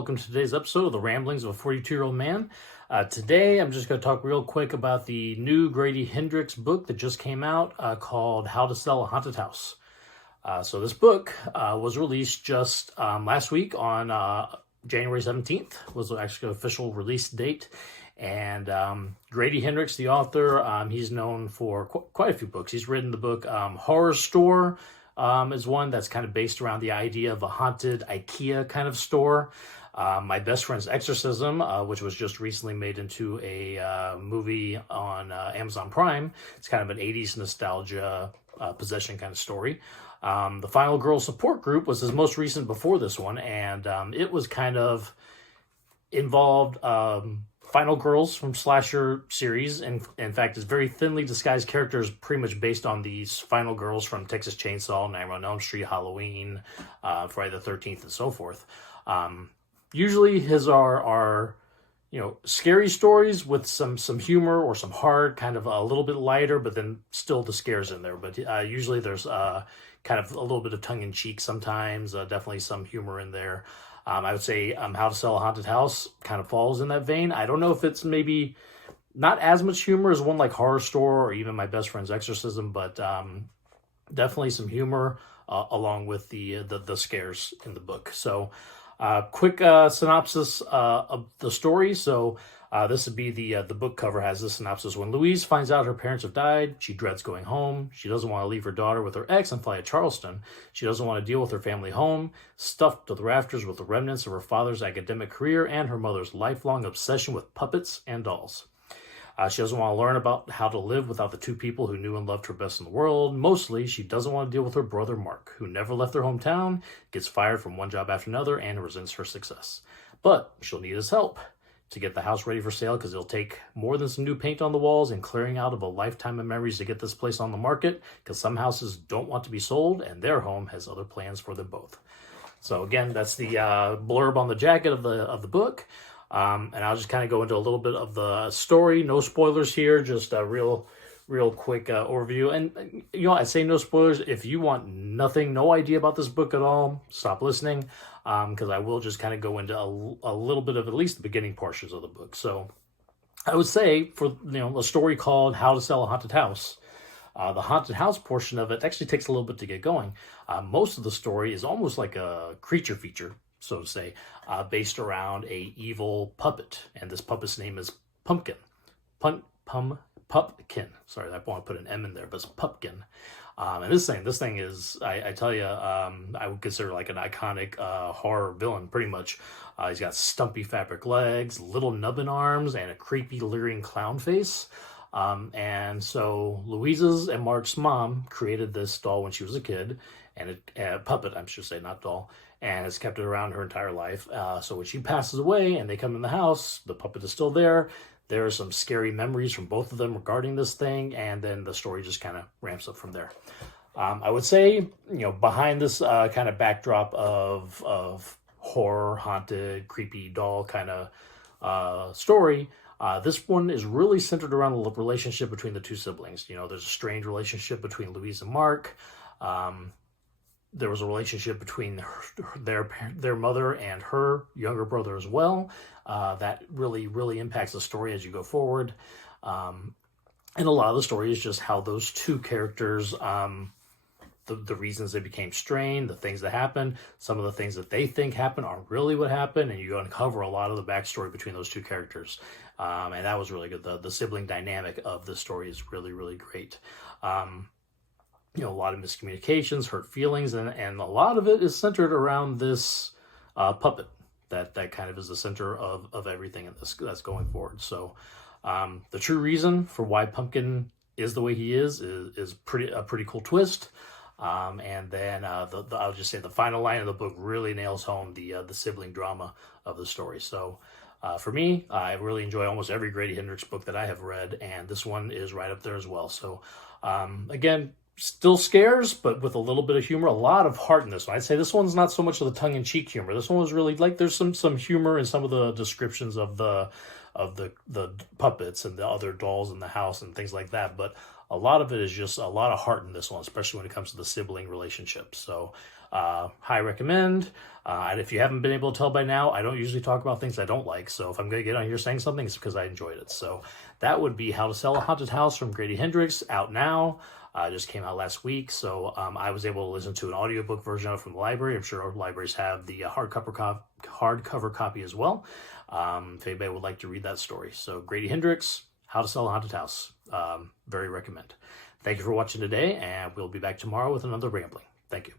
welcome to today's episode of the Ramblings of a 42-Year-Old Man. Today, I'm just going to talk real quick about the new Grady Hendrix book that just came out called How to Sell a Haunted House. So this book was released just last week on January 17th, was actually the official release date. And Grady Hendrix, the author, he's known for quite a few books. He's written the book Horror Store, is one that's kind of based around the idea of a haunted IKEA kind of store. My Best Friend's Exorcism, which was just recently made into a movie on Amazon Prime. It's kind of an 80s nostalgia possession kind of story. The Final Girl Support Group was his most recent before this one, and it was kind of involved Final Girls from Slasher series, and in fact, it's very thinly disguised characters, pretty much based on these Final Girls from Texas Chainsaw, Nightmare on Elm Street, Halloween, Friday the 13th, and so forth. Usually, his are scary stories with some humor or some heart, kind of a little bit lighter, but then still the scares in there. But usually, there's kind of a little bit of tongue in cheek sometimes, definitely some humor in there. I would say How to Sell a Haunted House kind of falls in that vein. I don't know if it's maybe not as much humor as one like Horror Store or even My Best Friend's Exorcism, but definitely some humor along with the scares in the book. So quick synopsis of the story. So this would be the book cover has this synopsis. When Louise finds out her parents have died, she dreads going home. She doesn't want to leave her daughter with her ex and fly to Charleston. She doesn't want to deal with her family home, stuffed to the rafters with the remnants of her father's academic career and her mother's lifelong obsession with puppets and dolls. She doesn't want to learn about how to live without the two people who knew and loved her best in the world. Mostly, she doesn't want to deal with her brother Mark, who never left their hometown, gets fired from one job after another, and resents her success. But she'll need his help to get the house ready for sale, because it'll take more than some new paint on the walls and clearing out of a lifetime of memories to get this place on the market, because some houses don't want to be sold and their home has other plans for them both. So again, that's the blurb on the jacket of the book. And I'll just kind of go into a little bit of the story. No spoilers here, just a real quick overview. And, I say no spoilers. If you want no idea about this book at all, stop listening, because I will just kind of go into a little bit of at least the beginning portions of the book. So I would say for, a story called How to Sell a Haunted House, the haunted house portion of it actually takes a little bit to get going. Most of the story is almost like a creature feature, so to say, based around a evil puppet. And this puppet's name is Pumpkin. Pupkin. Sorry, I want to put an M in there, but it's Pupkin. And this thing is, I tell you, I would consider like an iconic horror villain, pretty much. He's got stumpy fabric legs, little nubbin arms, and a creepy, leering clown face. And so Louise's and Mark's mom created this doll when she was a kid, and a puppet, I should say, not doll, and has kept it around her entire life. So when she passes away and they come in the house, the puppet is still there. There are some scary memories from both of them regarding this thing, and then the story just kind of ramps up from there. I would say, behind this kind of backdrop of horror, haunted, creepy doll kind of story, this one is really centered around the relationship between the two siblings. There's a strained relationship between Louise and Mark. There was a relationship between their mother and her younger brother as well. That really impacts the story as you go forward. And a lot of the story is just how those two characters, the reasons they became strained, the things that happen, some of the things that they think happen aren't really what happened, and you uncover a lot of the backstory between those two characters. And that was really good. The sibling dynamic of the story is really great. A lot of miscommunications, hurt feelings, and a lot of it is centered around this puppet that kind of is the center of everything in this that's going forward. So the true reason for why Pumpkin is the way he is a pretty cool twist. And then I'll just say the final line of the book really nails home the sibling drama of the story. So for me, I really enjoy almost every Grady Hendrix book that I have read, and this one is right up there as well. So again, still scares, but with a little bit of humor, a lot of heart in this one. I'd say this one's not so much of the tongue-in-cheek humor. This one was really like there's some humor in some of the descriptions of the puppets and the other dolls in the house and things like that. But a lot of it is just a lot of heart in this one, especially when it comes to the sibling relationship. So High recommend. And if you haven't been able to tell by now, I don't usually talk about things I don't like. So if I'm going to get on here saying something, it's because I enjoyed it. So that would be How to Sell a Haunted House from Grady Hendrix, out now. Just came out last week. So I was able to listen to an audiobook version of it from the library. I'm sure our libraries have the hardcover copy as well. If anybody would like to read that story. So Grady Hendrix, How to Sell a Haunted House. Very recommend. Thank you for watching today, and we'll be back tomorrow with another rambling. Thank you.